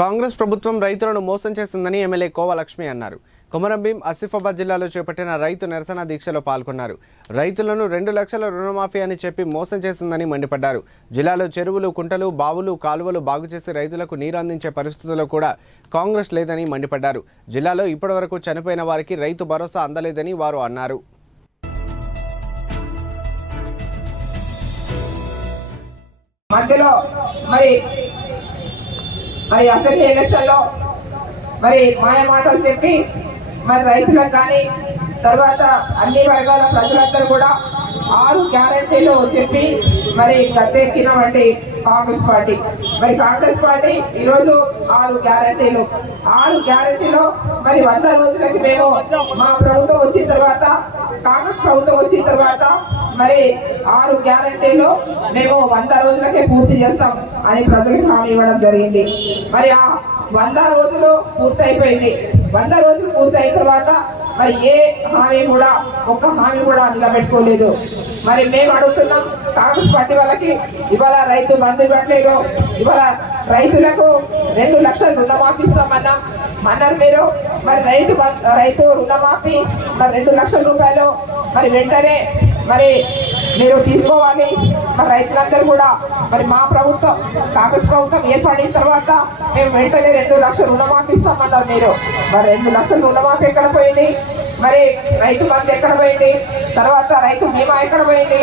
కాంగ్రెస్ ప్రభుత్వం రైతులను మోసం చేస్తుందని ఎమ్మెల్యే కోవలక్ష్మి అన్నారు. కొమరంభీం ఆసిఫాబాద్ జిల్లాలో చేపట్టిన రైతు నిరసన దీక్షలో పాల్గొన్నారు. రైతులను రెండు లక్షల రుణమాఫీ అని చెప్పి మోసం చేసిందని మండిపడ్డారు. జిల్లాలో చెరువులు కుంటలు బావులు కాలువలు బాగు చేసి రైతులకు నీరు అందించే పరిస్థితుల్లో కూడా కాంగ్రెస్ లేదని మండిపడ్డారు. జిల్లాలో ఇప్పటివరకు చనిపోయిన వారికి రైతు భరోసా అందలేదని వారు అన్నారు. మధ్యలో మరి మరి అసెంబ్లీ ఎలక్షన్లో మరి మాయ మాటలు చెప్పి మరి రైతులకు కానీ తర్వాత అన్ని వర్గాల ప్రజలందరూ కూడా ఆరు గ్యారంటీలు చెప్పి మరి గద్దెక్కినవంటి కాంగ్రెస్ పార్టీ. మరి కాంగ్రెస్ పార్టీ ఈరోజు ఆరు గ్యారంటీలు. ఆరు గ్యారంటీలో మరి వంద రోజులకి మేము మా ప్రభుత్వం వచ్చిన తర్వాత కాంగ్రెస్ ప్రభుత్వం వచ్చిన తర్వాత మరి ఆరు గ్యారంటీలో మేము వంద రోజులకే పూర్తి చేస్తాం అని ప్రజలకు హామీ ఇవ్వడం జరిగింది. మరి ఆ వంద రోజులు పూర్తయిపోయింది. వంద రోజులు పూర్తయిన తర్వాత మరి ఏ హామీ కూడా ఒక్క హామీ కూడా నిలబెట్టుకోలేదు. మరి మేము అడుగుతున్నాం కాంగ్రెస్ పార్టీ వాళ్ళకి ఇవాళ రైతు బంధు ఇవ్వట్లేదు. ఇవాళ రైతులకు రెండు లక్షలు రుణమాఫీ ఇస్తామన్నాం. అన్నారు మీరు మరి రైతు రైతు రుణమాఫీ మరి రెండు లక్షల రూపాయలు మరి వెంటనే మరి మీరు తీసుకోవాలి. మరి రైతులందరూ కూడా మరి మా ప్రభుత్వం కాంగ్రెస్ ప్రభుత్వం ఏర్పడిన తర్వాత మేము వెంటనే రెండు లక్షలు రుణమాఫీ ఇస్తామన్నారు మీరు. మరి రెండు లక్షలు రుణమాఫీ ఎక్కడ పోయింది? మరి రైతు బంధు ఎక్కడ పోయింది? తర్వాత రైతు బీమా ఎక్కడ పోయింది?